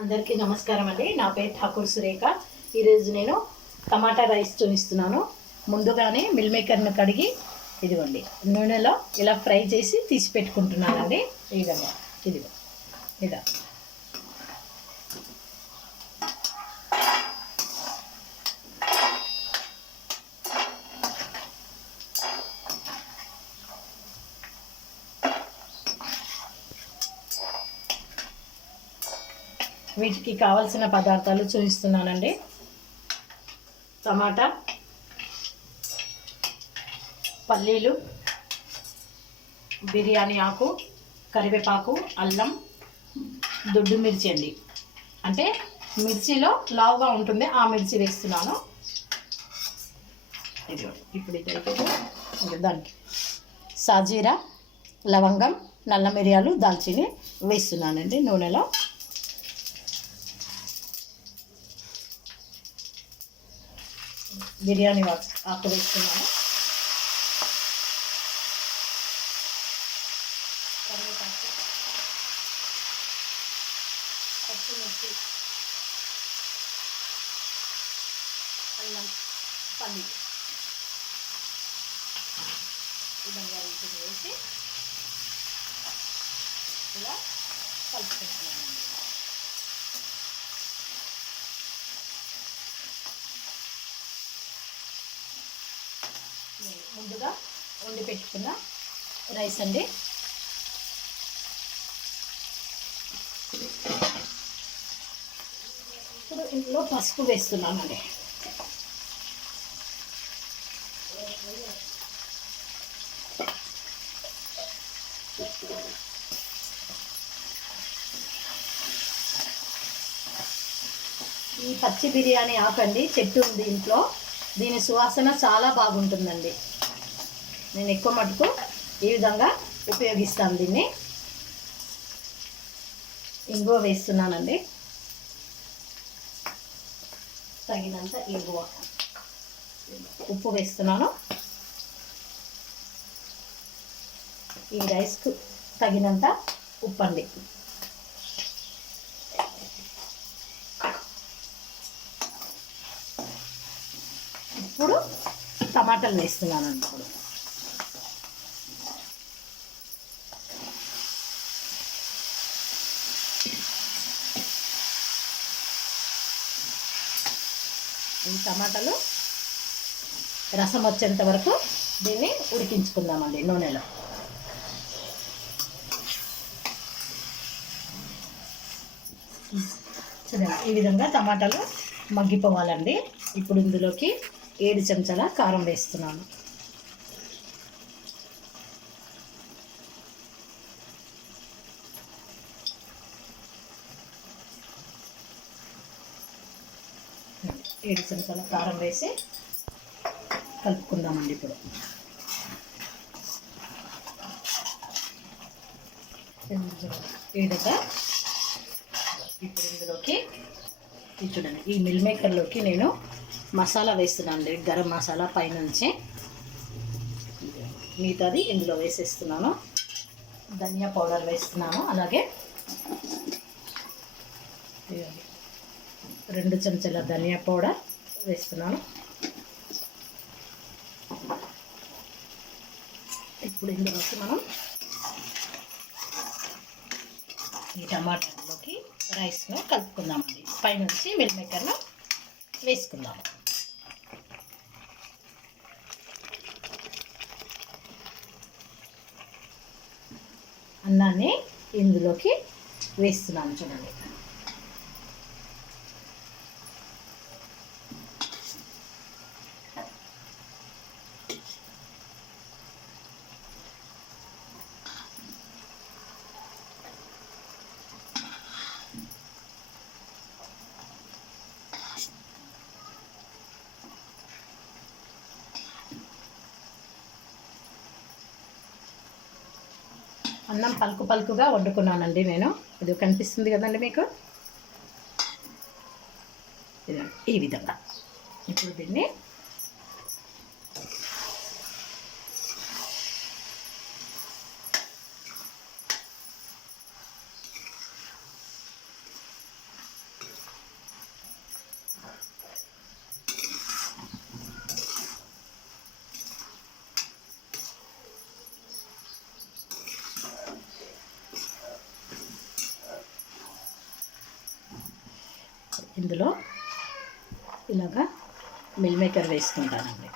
అందరికీ నమస్కారం అండి. నా పేరు ఠాకూర్ సురేఖ. ఈరోజు నేను టమాటా రైస్ చూపిస్తున్నాను. ముందుగానే మిల్ మేకర్ను కడిగి ఇదిగోండి నూనెలో ఇలా ఫ్రై చేసి తీసి పెట్టుకుంటున్నానండి. ఈ విధంగా ఇదిగో ఇలా వీటికి కావాల్సిన పదార్థాలు చూపిస్తున్నానండి. టమాటా, పల్లీలు, బిర్యానీ ఆకు, కరివేపాకు, అల్లం, దొడ్డు మిర్చి అండి. అంటే మిర్చిలో లావుగా ఉంటుంది ఆ మిర్చి వేస్తున్నాను. ఇప్పుడు ఇది దానికి సాజీరా, లవంగం, నల్ల మిరియాలు, దాల్చిని వేస్తున్నానండి నూనెలో. బిర్యానీ ఆకు వేస్తున్నాను. కరివేపాకు, పచ్చిమిర్చి, అల్లం, పల్లీలు విధంగా వీటిని వేసి ఇలా కలుపుకుంటున్నానండి. ముందుగా వండి పెట్టుకున్న రైస్ అండి. ఇప్పుడు ఇందులో పసుపు వేస్తున్నానండి. ఈ పచ్చి బిర్యానీ ఆకండి, చెట్టు ఉంది ఇంట్లో. దీని సువాసన చాలా బాగుంటుందండి. నేను ఎక్కువ మటుకు ఈ విధంగా ఉపయోగిస్తాను దీన్ని. ఇంగువ వేస్తున్నానండి, తగినంత ఇంగువ. ఉప్పు వేస్తున్నాను. ఈ రైస్కు తగినంత ఉప్పు అండి. ఇప్పుడు టమాటాలు వేస్తున్నాను ఇప్పుడు. ఈ టమాటాలు రసం వచ్చేంత వరకు దీన్ని ఉడికించుకుందామండి నూనెలో. చూడండి, ఈ విధంగా టమాటాలు మగ్గిపోవాలండి. ఇప్పుడు ఇందులోకి 7 చెంచాల కారం వేస్తున్నాను. ఏడు చెంచాల కారం వేసి కలుపుకుందామండి. ఇప్పుడు ఏడుగా ఇప్పుడు ఇందులోకి చూడండి, ఈ మిల్ మేకర్లోకి నేను మసాలా వేస్తున్నాను అండి. గరం మసాలా పైనుంచి మిగతాది ఇందులో వేసేస్తున్నాను. ధనియా పౌడర్ వేస్తున్నాను. అలాగే 2 చెంచాల ధనియా పౌడర్ వేస్తున్నాను. ఇప్పుడు ఇందులోకి మనం ఈ టమాటాలోకి రైస్ను కలుపుకుందామండి. పైనుంచి మిల్ మేకర్ను వేసుకుందాము. అన్నాన్ని ఇందులోకి వేస్తున్నాను. చూడండి, అన్నం పలుకు పలుకుగా వండుకున్నానండి నేను. ఇది కనిపిస్తుంది కదండి మీకు, ఈ విధంగా. ఇప్పుడు దీన్ని ఇందులో ఇలాగా మిల్ మేకర్ వేసుకుంటానండి.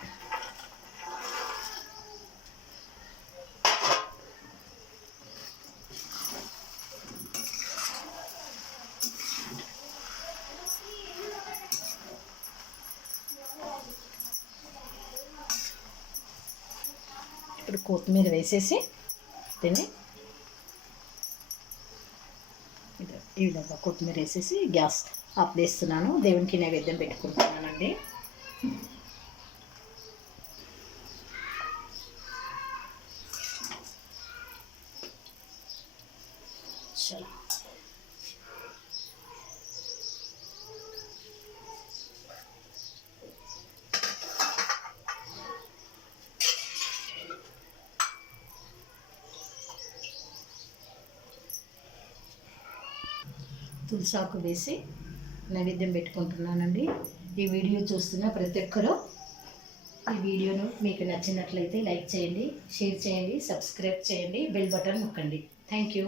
ఇప్పుడు కొత్తిమీర వేసేసి దీన్ని ఈ విధంగా కొత్తిమీర వేసేసి గ్యాస్ ఆఫ్ చేస్తున్నాను. దేవునికి నైవేద్యం పెట్టుకుంటున్నానండి. చలో తులసాకు వేసి నైవేద్యం పెట్టుకుంటున్నానండి. ఈ వీడియో చూస్తున్న ప్రతి ఒక్కరూ ఈ వీడియోను మీకు నచ్చినట్లయితే లైక్ చేయండి, షేర్ చేయండి, సబ్స్క్రైబ్ చేయండి, బెల్ బటన్ నొక్కండి. Thank you.